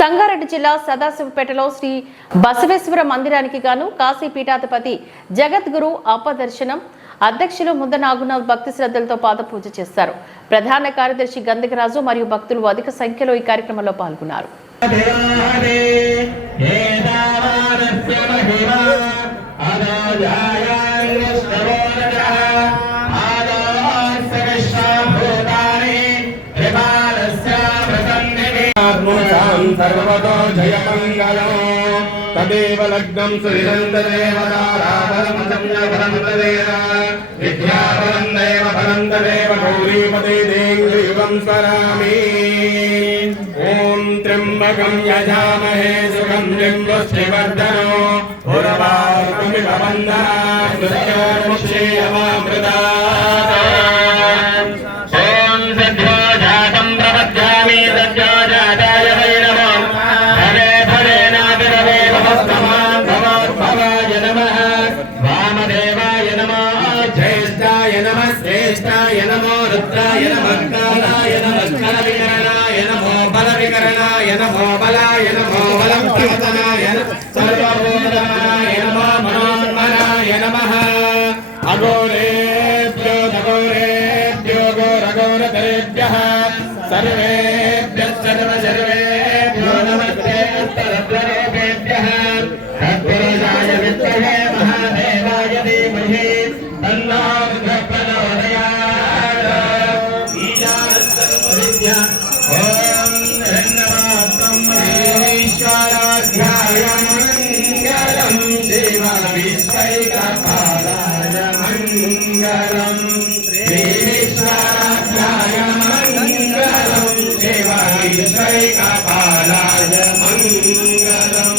సంగారెడ్డి జిల్లా సదాశివపేటలో శ్రీ బసవేశ్వర మందిరానికి గాను కాశీ పీఠాధిపతి జగద్గురు అపదర్శనం అధ్యక్షులు ముద్ద నాగునాథ్ భక్తి శ్రద్ధలతో పాద పూజ చేస్తారు. ప్రధాన కార్యదర్శి గంధకరాజు మరియు భక్తులు అధిక సంఖ్యలో ఈ కార్యక్రమంలో పాల్గొన్నారు. ఆత్మసాం సర్వతో జయమంగళం తదేవ లగ్నం శ్రీరంతదేవతారాధనమసంయవరంతదేవ విద్యాపరం దేవ ఫలం తదేవ గౌరీపదే దేంద్రియుగం స్మరామి ఓం త్ర్యంబకం యజామహే సుగం బింబుష్టివర్ధనో రుద్రాయ నమః కాలాయ నమః కలవికరణాయ నమో బలవికరణాయ నమో బలాయ నమో బలం ప్రవతనాయ సర్వభూతనాయ నమో మనోన్మనాయ నమః. అఘోరేభ్యో ఘోరేభ్యో ఈశ్వరాధ్యాయ మంగళం శివ విశ్వైకపాలాయ మంగళం శ్రీ విశ్వరాధ్యాయ మంగళం శివ విశ్వైకపాలాయ మంగళం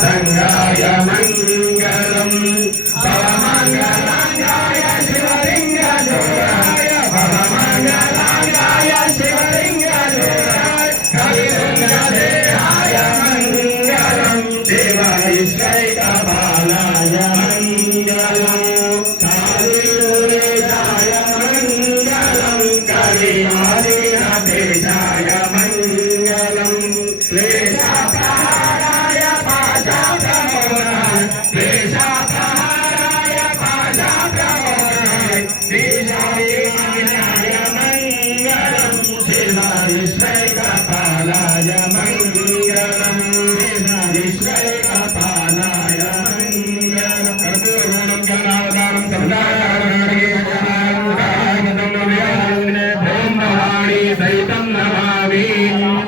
సంగాయ మంగళం భవమంగళాయ శివలింగ జోరాయ భవమంగళాయ శివలింగ కర్పూరం గణావతారం సదాకారణే